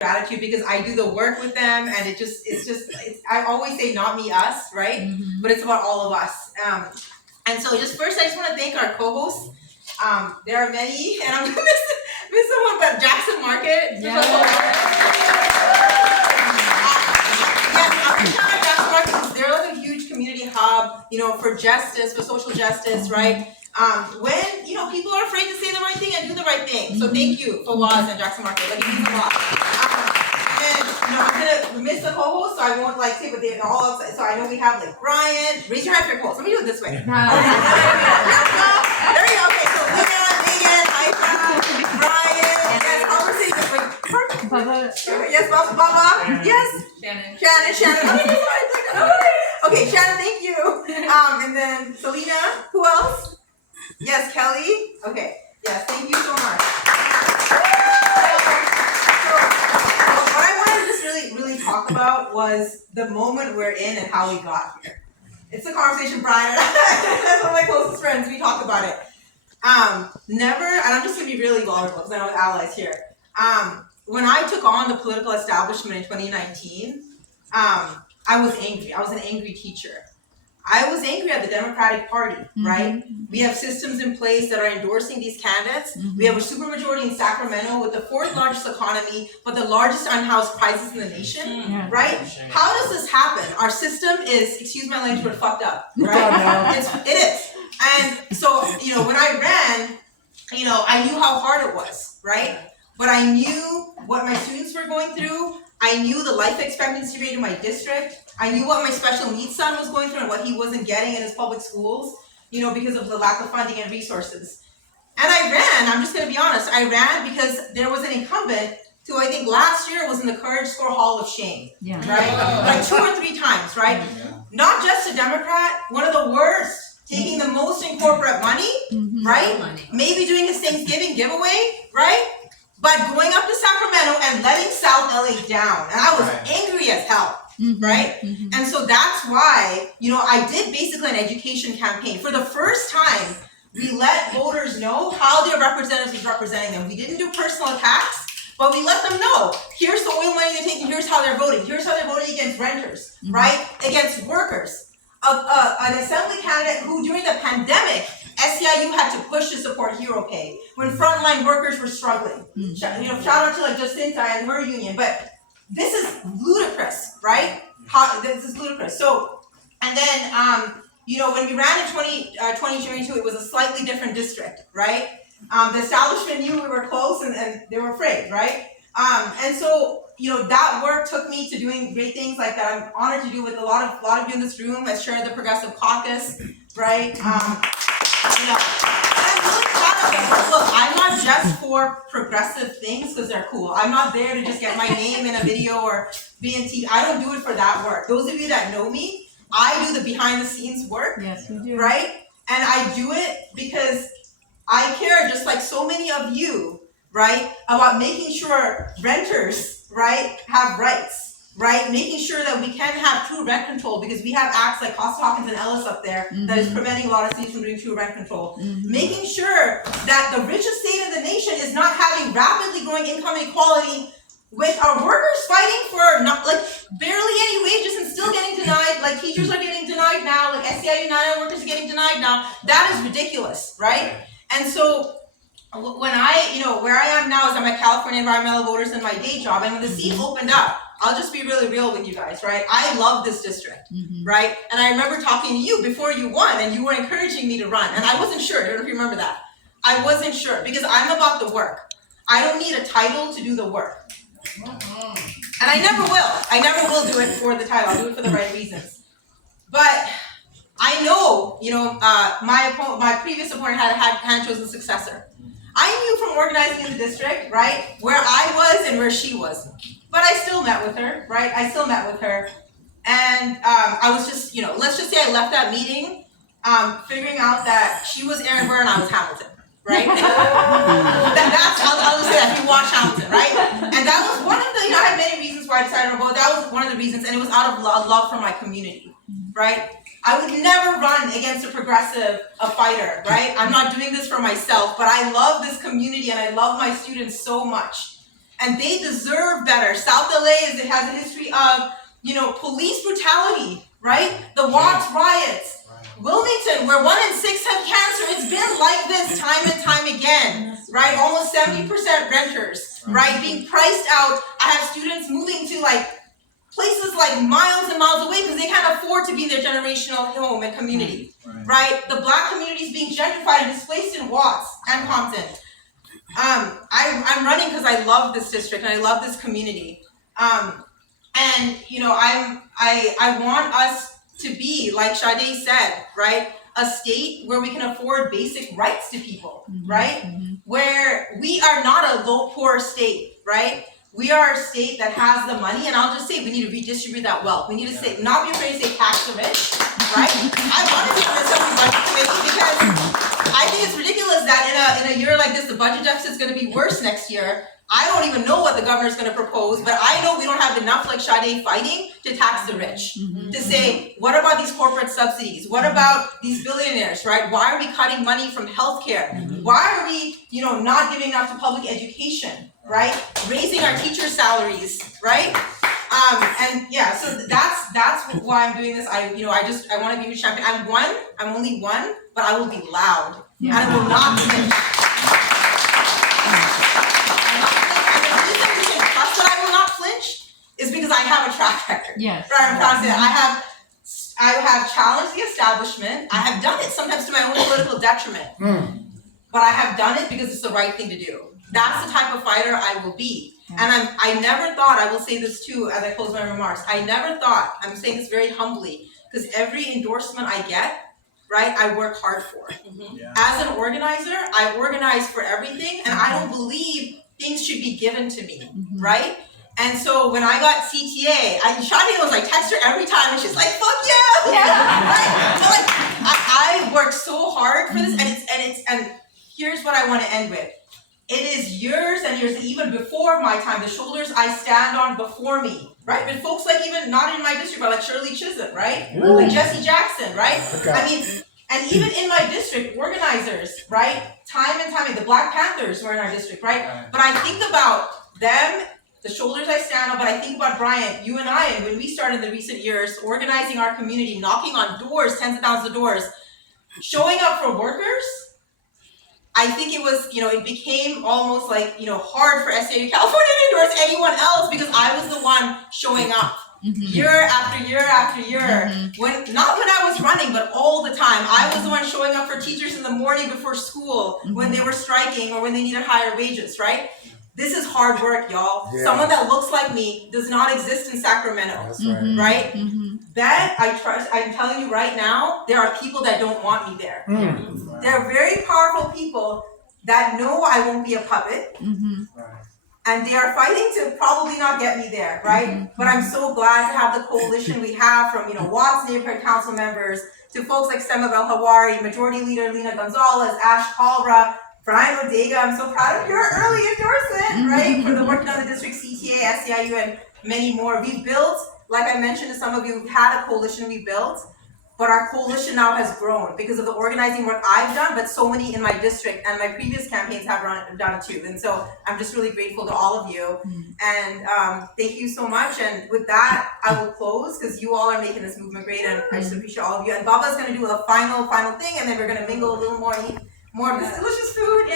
gratitude because I do the work with them, and I always say not me, us, right? Mm-hmm. But it's about all of us. And so just first, I just want to thank our co-hosts. There are many, and I'm going to miss someone, but Jackson Market. Yeah. Jackson Market, they're like a huge community hub, for justice, for social justice, right? When, people are afraid to say the right thing and do the right thing. So thank you for WAS and Jackson Market. Like, it means a lot. And I'm going to miss the co-host, so I won't, say, but they're all outside. So I know we have, Brian. Raise your hand for your co-host. Let me do it this way. There we go. Okay, so Megan, Aisha, Brian, yes, conversation. Perfect. Bubba. Yes, Bubba. Yes. Shannon. Okay, Shannon, thank you. And then Selena, who else? Yes, Kelly. Okay. Yes, thank you so much. So what I wanted to just really talk about was the moment we're in and how we got here. It's a conversation Brian and I, one of my closest friends, we talk about it. Never, and I'm just gonna be really vulnerable because I know allies here. When I took on the political establishment in 2019, I was angry. I was an angry teacher. I was angry at the Democratic Party, right? We have systems in place that are endorsing these candidates. We have a supermajority in Sacramento with the 4th largest economy, but the largest unhoused prizes in the nation, right? How does this happen? Our system is, excuse my language, but fucked up, right? It is. And so, when I ran, I knew how hard it was, right? But I knew what my students were going through. I knew the life expectancy rate in my district. I knew what my special needs son was going through and what he wasn't getting in his public schools, because of the lack of funding and resources. And I ran, I'm just gonna be honest, I ran because there was an incumbent who I think last year was in the Courage Score Hall of Shame, right? 2 or 3 times, right? Not just a Democrat, one of the worst, taking the most in corporate money, right? Maybe doing his Thanksgiving giveaway, right? But going up to Sacramento and letting South LA down. And I was angry as hell, right? And so that's why, I did basically an education campaign. For the first time, we let voters know how their representatives was representing them. We didn't do personal attacks, but we let them know, here's the oil money they're taking, here's how they're voting, here's how they're voting against renters, right? Against workers. An assembly candidate who, during the pandemic, SEIU had to push to support Hero Pay when frontline workers were struggling. Shout out to Jacinta and her union, but this is ludicrous, right? This is ludicrous. So, and then, when we ran in 2022, it was a slightly different district, right? The establishment knew we were close and they were afraid, right? And so, that work took me to doing great things like that. I'm honored to do with a lot of you in this room. I chaired the Progressive Caucus, right? And I'm really proud of it. Look, I'm not just for progressive things because they're cool. I'm not there to just get my name in a video or be in TV. I don't do it for that work. Those of you that know me, I do the behind the scenes work. Yes, you do. Right? And I do it because I care, just like so many of you, right, about making sure renters, right, have rights, right? Making sure that we can have true rent control because we have acts like Costa-Hawkins and Ellis up there that is preventing a lot of cities from doing true rent control. Making sure that the richest state in the nation is not having rapidly growing income inequality with our workers fighting for not barely any wages and still getting denied, like teachers are getting denied now, like SEIU 9 workers are getting denied now. That is ridiculous, right? And so when I, where I am now is I'm at California Environmental Voters in my day job, and when the seat opened up, I'll just be really real with you guys, right? I love this district, right? And I remember talking to you before you won, and you were encouraging me to run, and I wasn't sure. I don't know if you remember that. I wasn't sure because I'm about the work. I don't need a title to do the work. And I never will. I never will do it for the title. I'll do it for the right reasons. But I know, my previous opponent had chosen a successor. I knew from organizing in the district, right, where I was and where she was. But I still met with her, right? And I was just, let's just say I left that meeting figuring out that she was Aaron Burr and I was Hamilton. Right? I'll just say that if you watch Hamilton, right? And that was one of the, I had many reasons why I decided to vote. That was one of the reasons, and it was out of love for my community, right? I would never run against a progressive, a fighter, right? I'm not doing this for myself, but I love this community and I love my students so much. and they deserve better. South LA has a history of, police brutality, right? The Watts riots. Wilmington, where 1 in 6 have cancer, it's been like this time and time again, right? Almost 70% renters, right? Being priced out. I have students moving to places miles and miles away because they can't afford to be in their generational home and community, right? The Black community is being gentrified and displaced in Watts and Compton. I'm running because I love this district and I love this community. And I want us to be, like Sade said, right? A state where we can afford basic rights to people, right? Where we are not a low poor state, right? We are a state that has the money, and I'll just say we need to redistribute that wealth. We need to say, not be afraid to say tax the rich, right? I wanted to do this on the budget committee because I think it's ridiculous that in a year like this, the budget deficit is going to be worse next year. I don't even know what the governor's going to propose, but I know we don't have enough, like Sade, fighting to tax the rich. To say, what about these corporate subsidies? What about these billionaires, right? Why are we cutting money from healthcare? Why are we, not giving enough to public education, right? Raising our teacher salaries, right? So that's why I'm doing this. I want to be a champion. I'm only one, but I will be loud. And I will not flinch. Is because I have a track record. Yes. Right, I'm proud to say that. I have challenged the establishment. I have done it sometimes to my own political detriment. But I have done it because it's the right thing to do. That's the type of fighter I will be. And I never thought, I will say this too as I close my remarks, I never thought, I'm saying this very humbly, because every endorsement I get, right, I work hard for. As an organizer, I organize for everything, and I don't believe things should be given to me, right? And so when I got CTA, Shadi was text her every time, and she's like, "Fuck yeah!" Right? So I worked so hard for this, and here's what I want to end with. It is years and years, even before my time, the shoulders I stand on before me, right? But folks even not in my district, but like Shirley Chisholm, right? Like Jesse Jackson, right? Okay. And even in my district, organizers, right? Time and time again, the Black Panthers were in our district, right? But I think about them, the shoulders I stand on, but I think about Brian, you and I, and when we started in the recent years, organizing our community, knocking on doors, tens of thousands of doors, showing up for workers. I think it was, it became almost hard for SAU California to endorse anyone else because I was the one showing up year after year after year. Not when I was running, but all the time. I was the one showing up for teachers in the morning before school when they were striking or when they needed higher wages, right? This is hard work, y'all. Yeah. Someone that looks like me does not exist in Sacramento. That's right. That I trust. I'm telling you right now, there are people that don't want me there. There are very powerful people that know I won't be a puppet. And they are fighting to probably not get me there, right? But I'm so glad to have the coalition we have from, Watts neighborhood council members to folks like Sema Belhawari, Majority Leader Lena Gonzalez, Ash Kalra, Brian Odega. I'm so proud of your early endorsement, right? For the working on the district CTA, SEIU, and many more. We've built, like I mentioned to some of you, we've had a coalition we built, but our coalition now has grown because of the organizing work I've done, but so many in my district and my previous campaigns have done too. And so I'm just really grateful to all of you. And thank you so much. And with that, I will close because you all are making this movement great, and I just appreciate all of you. And Baba's going to do a final thing, and then we're going to mingle a little more, eat more of this delicious food.